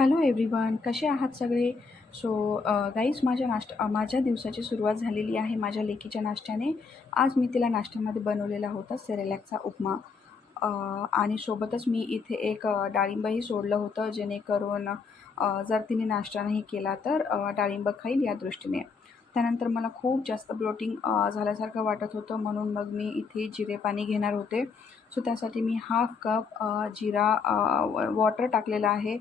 Hello everyone कसे आहात सगळे? सो गाईज माझ्या नाश्ता माझ्या दिवसाची सुरुवात झालेली आहे माझ्या लेकीच्या नाश्त्याने. आज मी तिला नाश्त्यामध्ये बनवलेला होता सेरेलॅकचा उपमा. आणि सोबतच मी इथे एक डाळिंबही सोडलं होतं जेणेकरून जर तिने नाश्ता नाही केला तर डाळिंब खाईल या दृष्टीने. त्यानंतर मला खूप जास्त ब्लोटिंग झाल्यासारखं वाटत होतं म्हणून मग मी इथे जिरे पाणी घेणार होते. सो त्यासाठी मी हाफ कप जिरा वॉटर टाकलेलं आहे.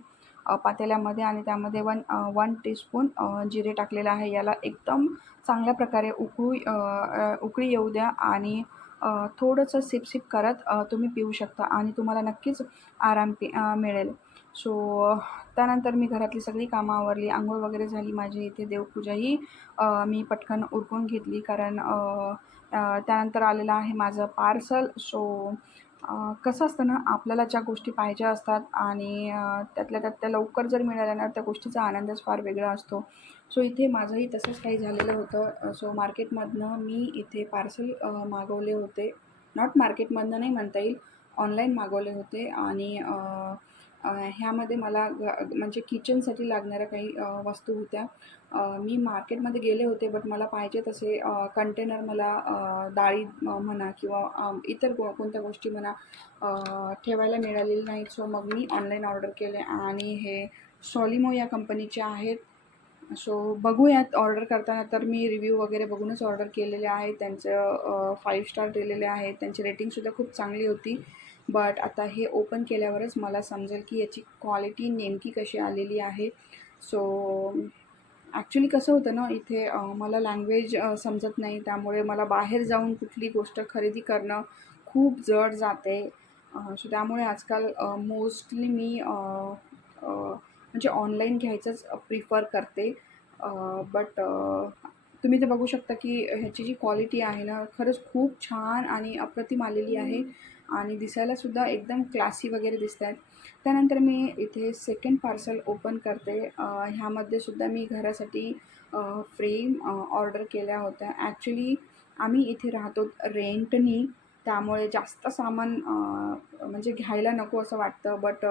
पातेल्यामध्ये आणि त्यामध्ये वन वन टीस्पून जिरे टाकलेलं आहे. याला एकदम चांगल्या प्रकारे उकळू उकळी येऊ द्या आणि थोडंसं सिपसिप करत तुम्ही पिऊ शकता आणि तुम्हाला नक्कीच आराम पे मिळेल. सो त्यानंतर मी घरातली सगळी कामं आवरली. आंघोळ वगैरे झाली. माझी इथे देवपूजाही मी पटकन उरकून घेतली कारण त्यानंतर आलेलं आहे माझं पार्सल. सो कसं असतं ना आपल्याला ज्या गोष्टी पाहिजे असतात आणि त्यातल्या त्यात त्या लवकर जर मिळाल्या ना त्या गोष्टीचा आनंदच फार वेगळा असतो. सो इथे माझंही तसंच काही झालेलं होतं. सो मार्केटमधनं मी इथे पार्सल मागवले होते. नॉट मार्केटमधनं नाही म्हणता येईल ऑनलाईन मागवले होते आणि ह्यामध्ये मला म्हणजे किचनसाठी लागणाऱ्या काही वस्तू होत्या. मी मार्केटमध्ये गेले होते बट मला पाहिजे तसे कंटेनर मला डाळी म्हणा किंवा इतर को कोणत्या गोष्टी म्हणा ठेवायला मिळालेली नाहीत. सो मग मी ऑनलाईन ऑर्डर केले आणि हे सॉलिमो या कंपनीचे आहेत. सो बघूयात ऑर्डर करताना तर मी रिव्ह्यू वगैरे बघूनच ऑर्डर केलेले आहे त्यांचं फाईव्ह स्टार दिलेले आहेत. त्यांची रेटिंगसुद्धा खूप चांगली होती. बट आता हे ओपन केल्यावरच मला समजेल की याची क्वालिटी नेमकी कशी आलेली आहे. सो ॲक्च्युली कसं होतं ना इथे मला लँग्वेज समजत नाही. त्यामुळे मला बाहेर जाऊन कुठली गोष्ट खरेदी करणं खूप जड जाते. सो त्यामुळे आजकाल मोस्टली मी म्हणजे ऑनलाईन घ्यायचंच प्रिफर करते. बट तुम्ही ते बघू शकता की ह्याची जी क्वालिटी आहे ना खरंच खूप छान आणि अप्रतिम आलेली आहे. आणि दिसायलासुद्धा एकदम क्लासी वगैरे दिसत आहेत त्यानंतर मी इथे सेकंड पार्सल ओपन करते. ह्यामध्ये सुद्धा मी घरासाठी फ्रेम ऑर्डर केल्या होत्या. ॲक्च्युली आम्ही इथे राहतो रेंटनी त्यामुळे जास्त सामान म्हणजे घ्यायला नको असं वाटतं. बट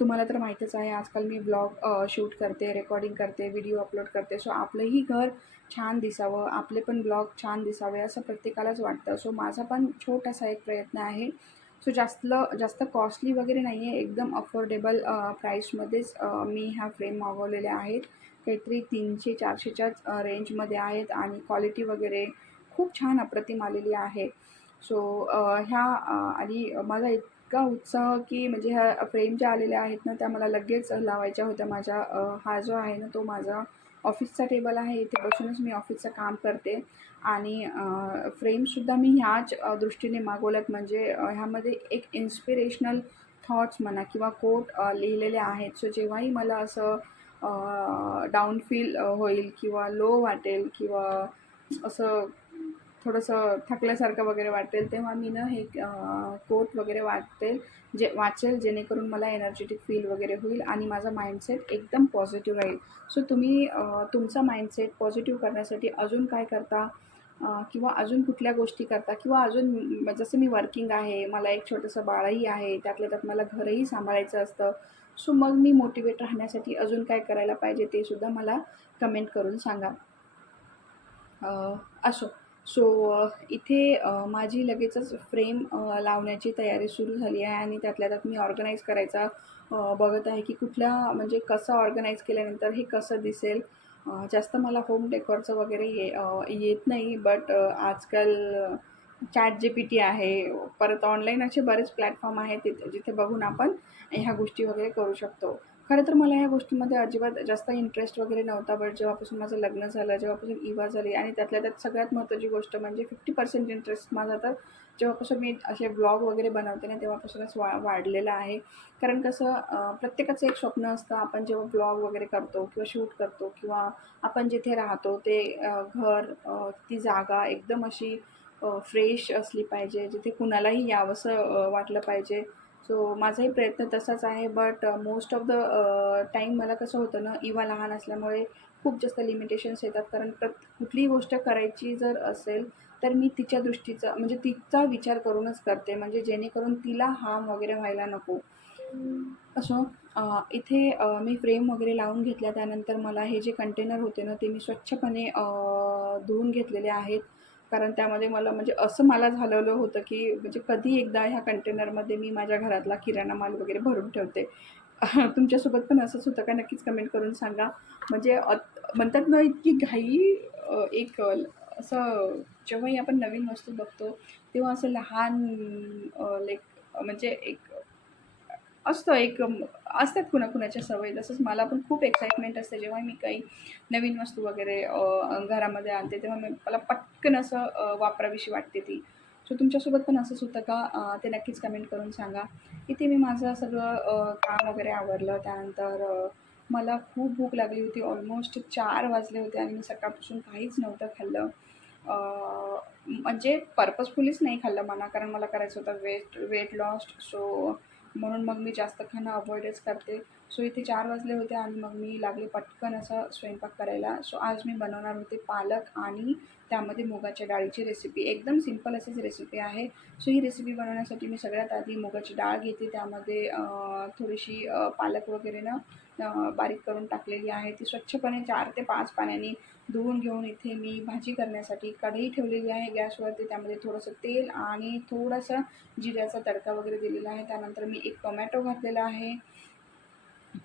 तुम्हाला तर माहीतच आहे आजकाल मी ब्लॉग शूट करते रेकॉर्डिंग करते व्हिडिओ अपलोड करते. सो आपलंही घर छान दिसावं आपले पण ब्लॉग छान दिसावे असं प्रत्येकालाच वाटतं. सो माझा पण छोटासा एक प्रयत्न आहे. सो जास्तलं जास्त कॉस्टली वगैरे नाही आहे एकदम अफोर्डेबल प्राईसमध्येच मी ह्या फ्रेम मागवलेल्या आहेत. काहीतरी तीनशे चारशेच्याच रेंजमध्ये आहेत आणि क्वालिटी वगैरे खूप छान अप्रतिम आलेली आहे. सो ह्या आणि माझा इतका उत्साह की म्हणजे ह्या फ्रेम ज्या आलेल्या आहेत ना त्या मला लगेच लावायच्या होत्या. माझ्या हा जो आहे ना तो माझा ऑफिसचा टेबल आहे. इथे बसूनच मी ऑफिसचं काम करते. आणि फ्रेमसुद्धा मी ह्याच दृष्टीने मागवल्यात. म्हणजे ह्यामध्ये एक इन्स्पिरेशनल थॉट्स म्हणा किंवा कोट लिहिलेले आहेत. सो जेव्हाही मला असं डाऊन फील होईल किंवा लो वाटेल किंवा असं थोडंसं थकल्यासारखं वगैरे वाटेल तेव्हा मी ना हे कोट वगैरे वाटेल जे वाचेल जेणेकरून मला एनर्जेटिक फील वगैरे होईल आणि माझा माइंडसेट एकदम पॉझिटिव्ह राहील. सो तुम्ही तुमचा माइंडसेट पॉझिटिव्ह करण्यासाठी अजून काय करता? किंवा अजून कुठल्या गोष्टी करता? किंवा अजून जसं मी वर्किंग आहे मला एक छोटंसं बाळही आहे त्यातल्या त्यात मला घरही सांभाळायचं असतं. सो मग मी मोटिवेट राहण्यासाठी अजून काय करायला पाहिजे ते सुद्धा मला कमेंट करून सांगा. अ, असो. सो इथे माझी लगेचच फ्रेम लावण्याची तयारी सुरू झाली आहे आणि त्यातल्या त्यात मी ऑर्गनाईज करायचा बघत आहे की कुठल्या म्हणजे कसं ऑर्गनाईज केल्यानंतर हे कसं दिसेल. जास्त मला होम डेकोरचं वगैरे ये येत नाही बट आजकाल चॅट जी पी टी आहे. परत ऑनलाईन असे बरेच प्लॅटफॉर्म आहेत तिथे जिथे बघून आपण ह्या गोष्टी वगैरे करू शकतो. खरं तर मला ह्या गोष्टीमध्ये अजिबात जास्त इंटरेस्ट वगैरे नव्हता बट जेव्हापासून माझं लग्न झालं जेव्हापासून इवा झाली आणि त्यातल्या त्यात सगळ्यात महत्त्वाची गोष्ट म्हणजे फिफ्टी पर्सेंट इंटरेस्ट माझा तर जेव्हापासून मी असे ब्लॉग वगैरे बनवते ना तेव्हापासूनच वा वाढलेला आहे. कारण कसं प्रत्येकाचं एक स्वप्न असतं आपण जेव्हा ब्लॉग वगैरे करतो किंवा शूट करतो किंवा आपण जिथे राहतो ते घर ती जागा एकदम अशी फ्रेश असली पाहिजे जिथे कुणालाही यावंसं वाटलं पाहिजे. सो माझाही प्रयत्न तसाच आहे but most of the time मला कसं होतं ना इवा लहान असल्यामुळे खूप जास्त लिमिटेशन्स येतात. कारण प्रत कुठलीही गोष्ट करायची जर असेल तर मी तिच्या दृष्टीचा म्हणजे तिचा विचार करूनच करते. म्हणजे जेणेकरून तिला हार्म वगैरे व्हायला नको. असो uh, इथे uh, मी फ्रेम वगैरे लावून घेतल्या. त्यानंतर मला हे जे कंटेनर होते ना ते मी स्वच्छपणे uh, धुवून घेतलेले आहेत. कारण त्यामध्ये मला म्हणजे असं मला झालेलं होतं की म्हणजे कधी एकदा ह्या कंटेनरमध्ये मी माझ्या घरातला किराणा माल वगैरे भरून ठेवते. तुमच्यासोबत पण असंच होतं का? नक्कीच कमेंट करून सांगा. म्हणजे म्हणतात ना इतकी घाई एक असं जेव्हाही आपण नवीन वस्तू बघतो तेव्हा असं लहान लाईक म्हणजे एक असतं एक असतात कुणाकुणाच्या सवयी. तसंच मला पण खूप एक्साइटमेंट असते जेव्हा मी काही नवीन वस्तू वगैरे घरामध्ये आणते तेव्हा मी मला पटकन असं वापराविषयी वापरावीशी वाटते ती. सो तुमच्यासोबत पण असंच होतं का? ते नक्कीच कमेंट करून सांगा. इथे मी माझं सगळं काम वगैरे आवरलं. त्यानंतर मला खूप भूक लागली होती. ऑलमोस्ट चार वाजले होते आणि मी सकाळपासून काहीच नव्हतं खाल्लं. म्हणजे पर्पजफुलीच नाही खाल्लं म्हणा कारण मला करायचं होतं वेट वेट लॉस्ट सो म्हणून मग मी जास्त खाणं अवॉइडच करते. सो इथे चार वाजले होते आणि मग मी लागले पटकन असं स्वयंपाक करायला. सो आज मी बनवणार होते पालक आणि त्यामध्ये मुगाच्या डाळीची रेसिपी एकदम सिंपल अशीच रेसिपी आहे. सो ही रेसिपी बनवण्यासाठी मी सगळ्यात आधी मुगाची डाळ घेते. त्यामध्ये थोडीशी पालक वगैरे ना बारीक करून टाकलेली आहे. ती स्वच्छपणे चार ते पाच पाण्याने धुवून घेऊन इथे मी भाजी करण्यासाठी कढई ठेवलेली आहे गॅसवरती. त्यामध्ये थोडंसं तेल आणि थोडंसं जिऱ्याचा तडका वगैरे दिलेला आहे. त्यानंतर मी एक टोमॅटो घातलेला आहे.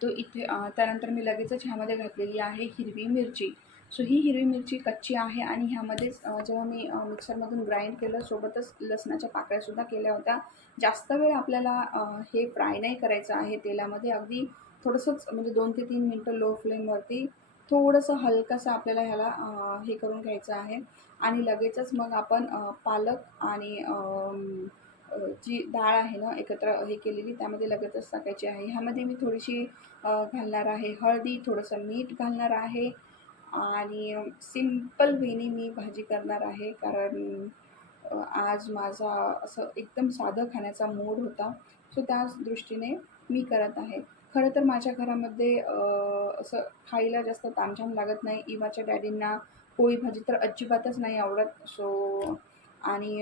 तो इथे त्यानंतर मी लगेचच ह्यामध्ये घातलेली आहे हिरवी मिरची. सो ही हिरवी मिरची कच्ची आहे आणि ह्यामध्येच जेव्हा मी मिक्सरमधून ग्राइंड केलं सोबतच लसणाच्या पाकळ्यासुद्धा केल्या होत्या. जास्त वेळ आपल्याला हे फ्राय नाही करायचं आहे तेलामध्ये. अगदी थोडंसंच म्हणजे दोन ते तीन मिनटं लो फ्लेमवरती थोडंसं हलकंसं आपल्याला ह्याला हे करून घ्यायचं आहे. आणि लगेचच मग आपण पालक आणि जी डाळ आहे ना एकत्र हे केलेली त्यामध्ये लगेचच टाकायची आहे. ह्यामध्ये मी थोडीशी घालणार आहे हळदी थोडंसं मीठ घालणार आहे आणि सिंपल वेने मी भाजी करणार आहे. कारण आज माझा असं एकदम साधं खाण्याचा मूड होता. सो त्याच दृष्टीने मी करत आहे. खरं तर माझ्या घरामध्ये असं खायला जास्त तामझाम लागत नाही. इवाच्या डॅडींना पोळी भाजी तर अजिबातच नाही आवडत. सो आणि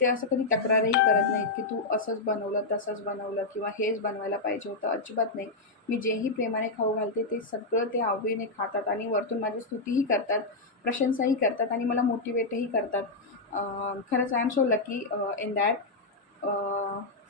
ते असं कधी तक्रारही करत नाहीत की तू असंच बनवलं तसंच बनवलं किंवा हेच बनवायला पाहिजे होतं अजिबात नाही. मी जेही प्रेमाने खाऊ घालते ते सगळं ते आवडीने खातात आणि वरतून माझी स्तुतीही करतात प्रशंसाही करतात आणि मला मोटिवेटही करतात. खरंच I am so lucky in that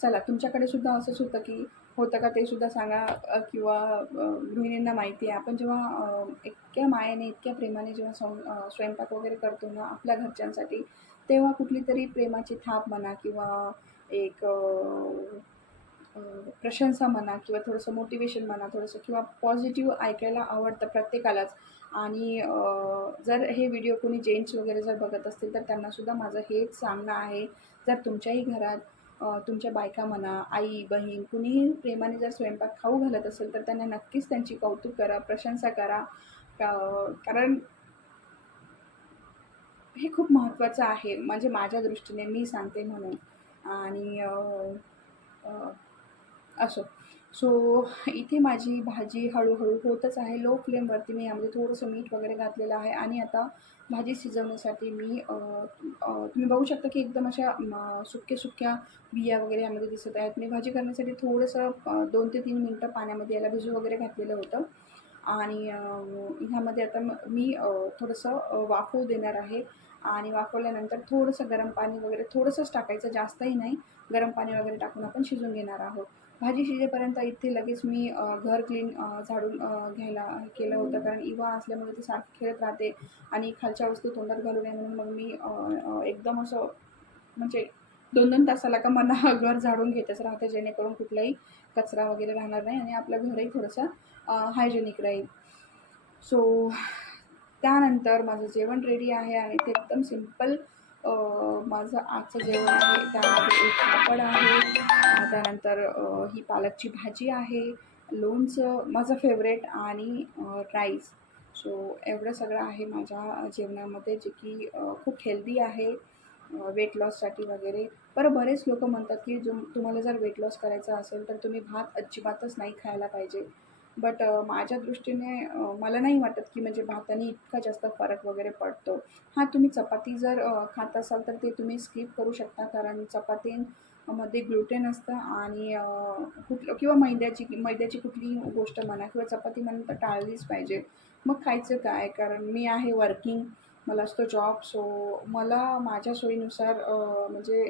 चला तुमच्याकडे सुद्धा असंच होतं की होतं का ते सुद्धा सांगा किंवा गृहिणींना माहिती आहे. आपण जेव्हा इतक्या मायेने इतक्या प्रेमाने जेव्हा सं स्वयंपाक वगैरे करतो ना आपल्या घरच्यांसाठी तेव्हा कुठली तरी प्रेमाची थाप म्हणा किंवा एक प्रशंसा म्हणा किंवा थोडंसं मोटिवेशन म्हणा थोडंसं किंवा पॉझिटिव्ह ऐकायला आवडतं प्रत्येकालाच. आणि जर हे व्हिडिओ कोणी जेंट्स वगैरे जर बघत असतील तर त्यांनासुद्धा माझं हेच सांगणं आहे. जर तुमच्याही घरात तुमच्या बायका म्हणा आई बहीण कुणीही प्रेमाने जर स्वयंपाक खाऊ घालत असेल तर त्यांना नक्कीच त्यांची कौतुक करा प्रशंसा करा. कारण हे खूप महत्त्वाचं आहे. म्हणजे माझ्या दृष्टीने मी सांगते म्हणून. आणि असो. सो इथे माझी भाजी हळूहळू होतच आहे. लो फ्लेमवरती मी यामध्ये थोडंसं मीठ वगैरे घातलेलं आहे. आणि आता भाजी शिजवण्यासाठी मी तुम्ही बघू शकता की एकदम अशा सुक्या सुक्या बिया वगैरे यामध्ये दिसत आहेत. मी भाजी करण्यासाठी थोडंसं दोन ते तीन मिनटं पाण्यामध्ये याला भिजू वगैरे घातलेलं होतं. आणि ह्यामध्ये आता मी थोडंसं वाफवू देणार आहे. आणि वाफवल्यानंतर थोडंसं गरम पाणी वगैरे थोडंसंच टाकायचं. जास्तही नाही. गरम पाणी वगैरे टाकून आपण शिजून घेणार आहोत. भाजी शिजेपर्यंत इथे लगेच मी घर क्लीन झाडून घ्यायला केलं होतं. कारण इवा असल्यामुळे ती सारखी खेळत राहते आणि खालच्या वस्तू तोंडात घालू नये म्हणून मग मी एकदम असं म्हणजे दोन दोन तासाला का मला घर झाडून घेतच राहते जेणेकरून कुठलाही कचरा वगैरे राहणार नाही आणि आपलं घरही थोडंसं हायजेनिक राहील. सो त्यानंतर माझं जेवण रेडी आहे आणि ते एकदम सिंपल माझं आजचं जेवण आहे त्यामध्ये एक पापड आहे. त्यानंतर ही पालकची भाजी आहे लोणचं माझं फेवरेट आणि राईस सो एवढं सगळं आहे माझ्या जेवणामध्ये जे की खूप हेल्दी आहे वेट लॉससाठी वगैरे. बरं बरेच लोक म्हणतात की जो तुम्हाला जर वेट लॉस करायचा असेल तर तुम्ही भात अजिबातच नाही खायला पाहिजे. बट माझ्या दृष्टीने मला नाही वाटत की म्हणजे भाताने इतका जास्त फरक वगैरे पडतो. हां तुम्ही चपाती जर खात असाल तर ते तुम्ही स्किप करू शकता. कारण चपातीमध्ये ग्लुटेन असतं आणि कुठलं किंवा मैद्याची मैद्याची कुठली गोष्ट म्हणा किंवा चपाती म्हणा तर टाळलीच पाहिजे. मग खायचं काय? कारण मी आहे वर्किंग मला असतो जॉब सो मला माझ्या सोयीनुसार म्हणजे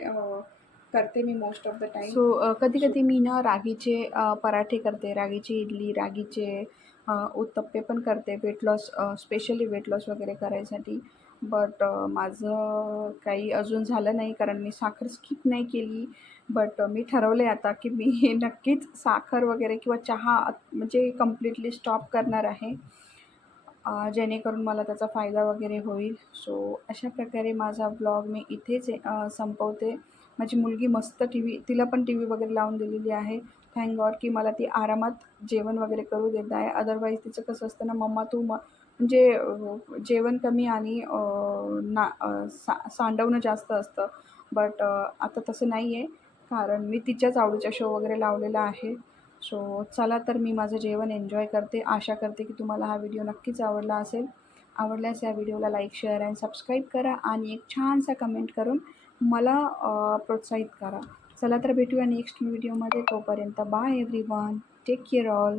करते मी most of the time so कधी कधी मी ना रागीचे पराठे करते. रागीची इडली रागीचे उत्तप्पे पण करते. Weight loss specially weight loss वगैरे करायसाठी. बट माझं काही अजून झालं नाही कारण मी साखर स्किप नाही केली. बट मी ठरवलं आहे आता की मी हे नक्कीच साखर वगैरे किंवा चहा म्हणजे कम्प्लिटली स्टॉप करणार आहे. जेणेकरून मला त्याचा फायदा वगैरे होईल. सो अशा प्रकारे माझा ब्लॉग मी इथेच संपवते. माझी मुलगी मस्त टी व्ही तिला पण टी व्ही वगैरे लावून दिलेली आहे. थँक गॉड की मला ती आरामात जेवण वगैरे करू देत आहे. अदरवाईज तिचं कसं असतं ना मम्मा तू म म्हणजे जेवण कमी आणि ना सा सांडवणं जास्त असतं. बट आता तसं नाही आहे कारण मी तिच्याच आवडीचा शो वगैरे लावलेला आहे. सो चला तर मी माझं जेवण एन्जॉय करते. आशा करते की तुम्हाला हा व्हिडिओ नक्कीच आवडला असेल. आवडल्यास या व्हिडिओला लाईक शेअर आणि सबस्क्राईब करा आणि एक छानसा कमेंट करून मला प्रोत्साहित करा. चला तर भेटूया नेक्स्ट व्हिडिओमध्ये तोपर्यंत bye everyone take care all